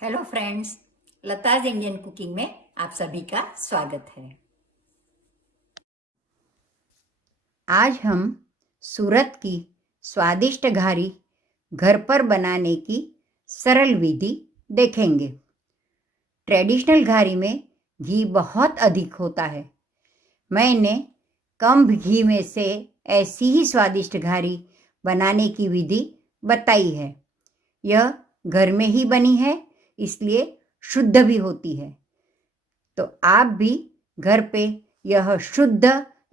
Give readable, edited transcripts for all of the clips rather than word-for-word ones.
Hello friends, Lata's Indian cooking में आप सभी का स्वागत है। आज हम सूरत की स्वादिष्ट घारी घर पर बनाने की सरल विधि देखेंगे। ट्रेडिशनल घारी में घी बहुत अधिक होता है। मैंने कम घी में से ऐसी ही स्वादिष्ट घारी बनाने की विधि बताई है। यह घर में ही बनी है, इसलिए शुद्ध भी होती है। तो आप भी घर पे यह शुद्ध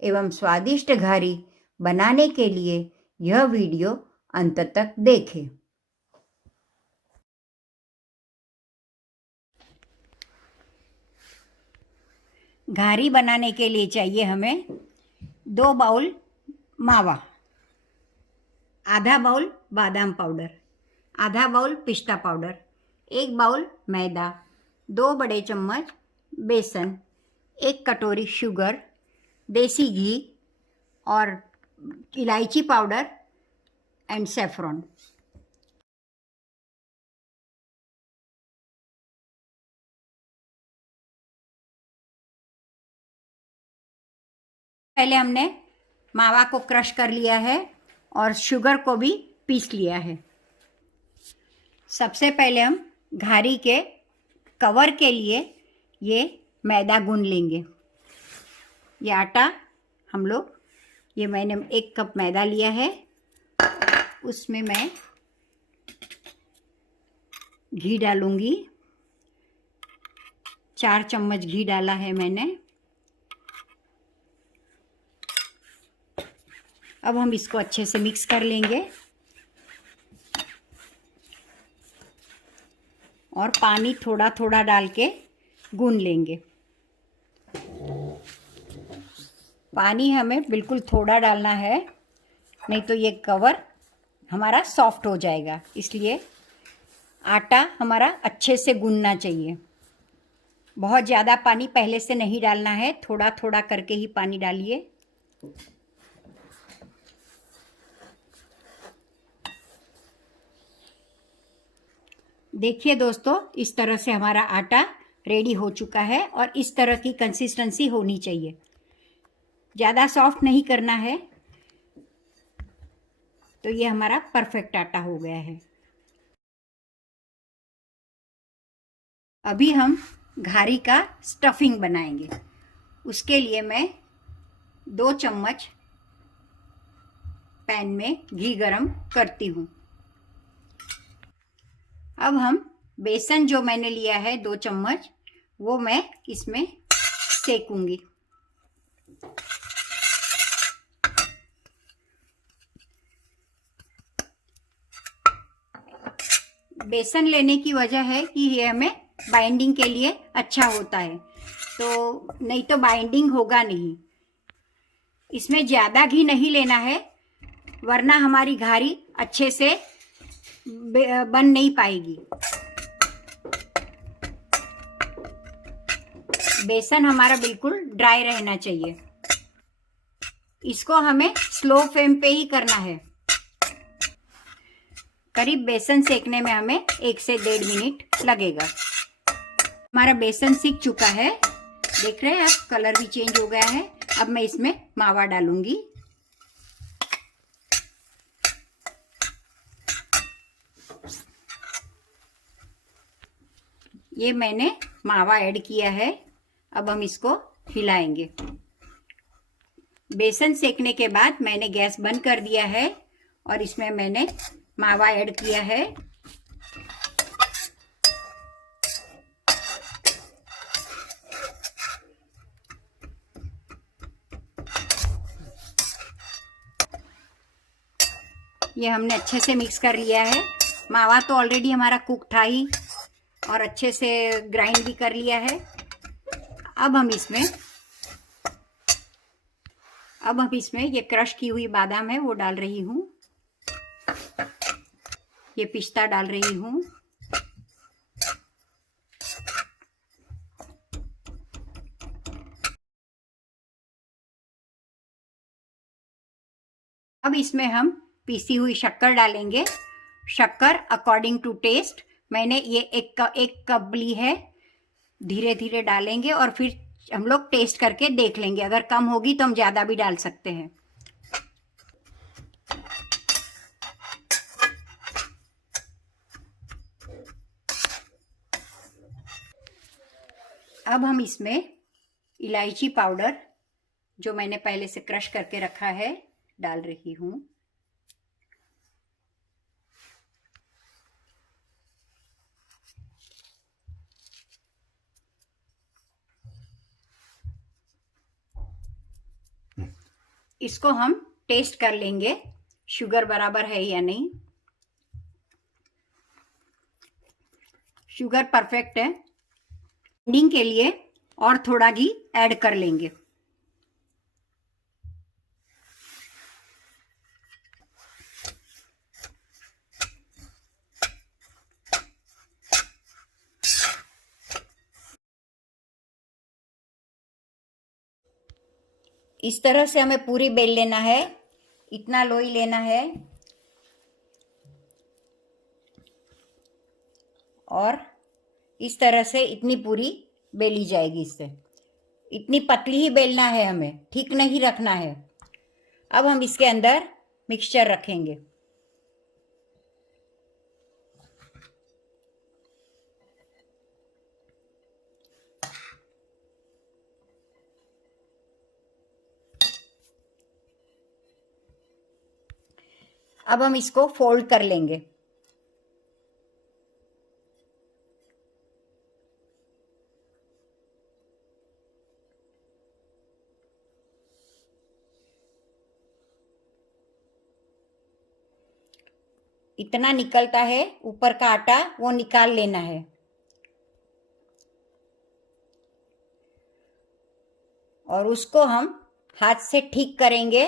एवं स्वादिष्ट घारी बनाने के लिए यह वीडियो अंत तक देखें। घारी बनाने के लिए चाहिए हमें 2 बाउल मावा, आधा बाउल बादाम पाउडर, आधा बाउल पिस्ता पाउडर, 1 बाउल मैदा, 2 बड़े चम्मच बेसन, 1 कटोरी शुगर, देसी घी और इलायची पाउडर एंड सेफ्रॉन। पहले हमने मावा को क्रश कर लिया है और शुगर को भी पीस लिया है। सबसे पहले हम घारी के कवर के लिए ये मैदा गूंद लेंगे। ये आटा हम लोग, ये मैंने 1 कप मैदा लिया है, उसमें मैं घी डालूंगी। 4 चम्मच घी डाला है मैंने। अब हम इसको अच्छे से मिक्स कर लेंगे और पानी थोड़ा थोड़ा डाल के गूंद लेंगे। पानी हमें बिल्कुल थोड़ा डालना है, नहीं तो ये कवर हमारा सॉफ्ट हो जाएगा। इसलिए आटा हमारा अच्छे से गूंदना चाहिए। बहुत ज़्यादा पानी पहले से नहीं डालना है, थोड़ा थोड़ा करके ही पानी डालिए। देखिए दोस्तों, इस तरह से हमारा आटा रेडी हो चुका है और इस तरह की कंसिस्टेंसी होनी चाहिए। ज़्यादा सॉफ्ट नहीं करना है। तो ये हमारा परफेक्ट आटा हो गया है। अभी हम घारी का स्टफिंग बनाएंगे। उसके लिए मैं 2 चम्मच पैन में घी गरम करती हूँ। अब हम बेसन जो मैंने लिया है 2 चम्मच, वो मैं इसमें सेकूंगी। बेसन लेने की वजह है कि ये हमें बाइंडिंग के लिए अच्छा होता है, तो नहीं तो बाइंडिंग होगा नहीं। इसमें ज़्यादा घी नहीं लेना है, वरना हमारी घारी अच्छे से बन नहीं पाएगी। बेसन हमारा बिल्कुल ड्राई रहना चाहिए। इसको हमें स्लो फ्लेम पे ही करना है। करीब बेसन सेकने में हमें 1 से 1.5 मिनट लगेगा। हमारा बेसन सीख चुका है, देख रहे हैं आप, कलर भी चेंज हो गया है। अब मैं इसमें मावा डालूंगी। ये मैंने मावा ऐड किया है। अब हम इसको हिलाएंगे। बेसन सेकने के बाद मैंने गैस बंद कर दिया है और इसमें मैंने मावा ऐड किया है। ये हमने अच्छे से मिक्स कर लिया है। मावा तो ऑलरेडी हमारा कुक था ही और अच्छे से ग्राइंड भी कर लिया है। अब हम इसमें ये क्रश की हुई बादाम है वो डाल रही हूँ। ये पिस्ता डाल रही हूँ। अब इसमें हम पीसी हुई शक्कर डालेंगे। शक्कर अकॉर्डिंग टू टेस्ट मैंने ये एक कप ली है। धीरे धीरे डालेंगे और फिर हम लोग टेस्ट करके देख लेंगे, अगर कम होगी तो हम ज़्यादा भी डाल सकते हैं। अब हम इसमें इलायची पाउडर, जो मैंने पहले से क्रश करके रखा है, डाल रही हूँ। इसको हम टेस्ट कर लेंगे शुगर बराबर है या नहीं। शुगर परफेक्ट है। एंडिंग के लिए और थोड़ा घी ऐड कर लेंगे। इस तरह से हमें पूरी बेल लेना है, इतना लोई लेना है और इस तरह से इतनी पूरी बेली जाएगी। इससे इतनी पतली ही बेलना है हमें, ठीक नहीं रखना है। अब हम इसके अंदर मिक्सचर रखेंगे। अब हम इसको फोल्ड कर लेंगे। इतना निकलता है ऊपर का आटा, वो निकाल लेना है। और उसको हम हाथ से ठीक करेंगे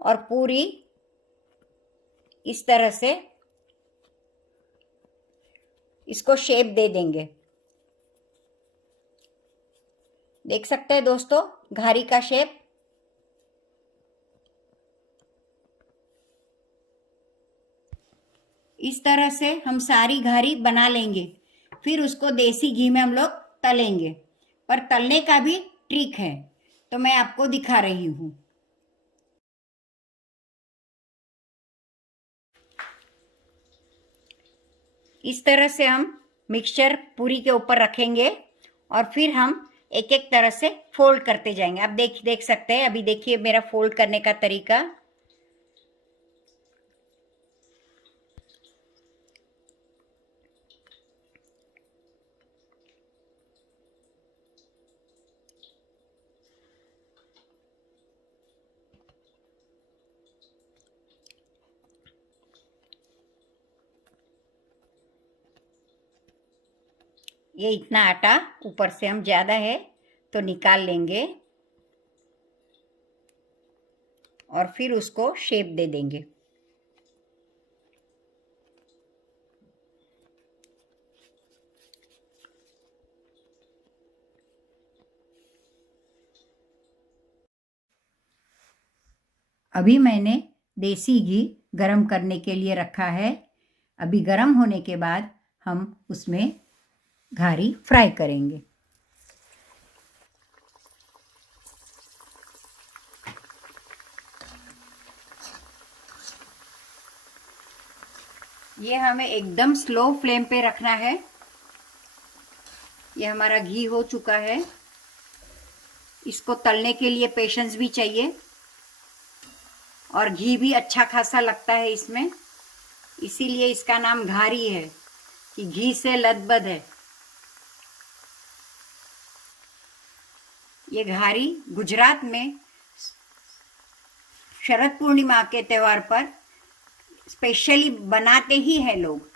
और पूरी इस तरह से इसको शेप दे देंगे। देख सकते हैं दोस्तों घारी का शेप। इस तरह से हम सारी घारी बना लेंगे, फिर उसको देसी घी में हम लोग तलेंगे। पर तलने का भी ट्रिक है, तो मैं आपको दिखा रही हूँ। इस तरह से हम मिक्सचर पूरी के ऊपर रखेंगे और फिर हम एक एक तरह से फोल्ड करते जाएंगे। आप देख सकते हैं, अभी देखिए मेरा फोल्ड करने का तरीका। ये इतना आटा ऊपर से हम ज़्यादा है तो निकाल लेंगे और फिर उसको शेप दे देंगे। अभी मैंने देसी घी गरम करने के लिए रखा है। अभी गरम होने के बाद हम उसमें घारी फ्राई करेंगे। ये हमें एकदम स्लो फ्लेम पे रखना है। ये हमारा घी हो चुका है। इसको तलने के लिए पेशेंस भी चाहिए और घी भी अच्छा खासा लगता है इसमें, इसीलिए इसका नाम घारी है कि घी से लदबद है। ये घारी गुजरात में शरद पूर्णिमा के त्यौहार पर स्पेशली बनाते ही हैं लोग।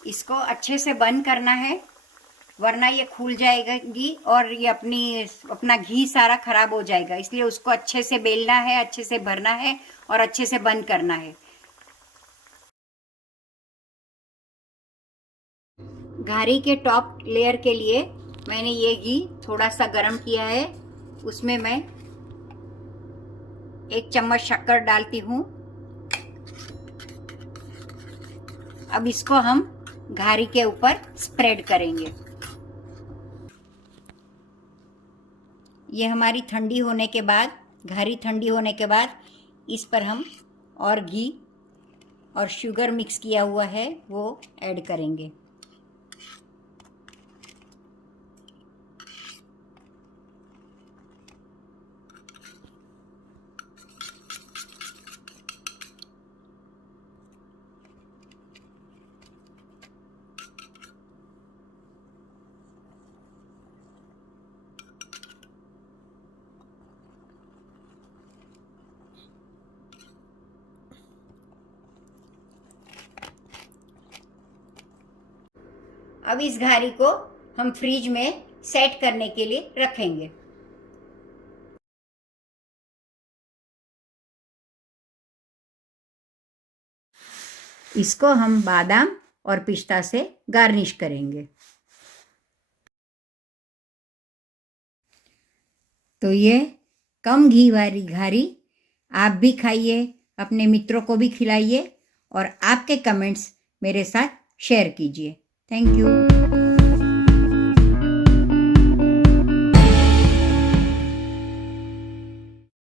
इसको अच्छे से बंद करना है, वरना ये खुल जाएगी और ये अपना घी सारा खराब हो जाएगा। इसलिए उसको अच्छे से बेलना है, अच्छे से भरना है और अच्छे से बंद करना है। घारी के टॉप लेयर के लिए मैंने ये घी थोड़ा सा गरम किया है। उसमें मैं 1 चम्मच शक्कर डालती हूँ। अब इसको हम घारी के ऊपर स्प्रेड करेंगे। ये हमारी ठंडी होने के बाद, घारी ठंडी होने के बाद इस पर हम और घी और शुगर मिक्स किया हुआ है वो ऐड करेंगे। अब इस घारी को हम फ्रिज में सेट करने के लिए रखेंगे। इसको हम बादाम और पिस्ता से गार्निश करेंगे। तो ये कम घी वाली घारी आप भी खाइए, अपने मित्रों को भी खिलाइए और आपके कमेंट्स मेरे साथ शेयर कीजिए। Thank you.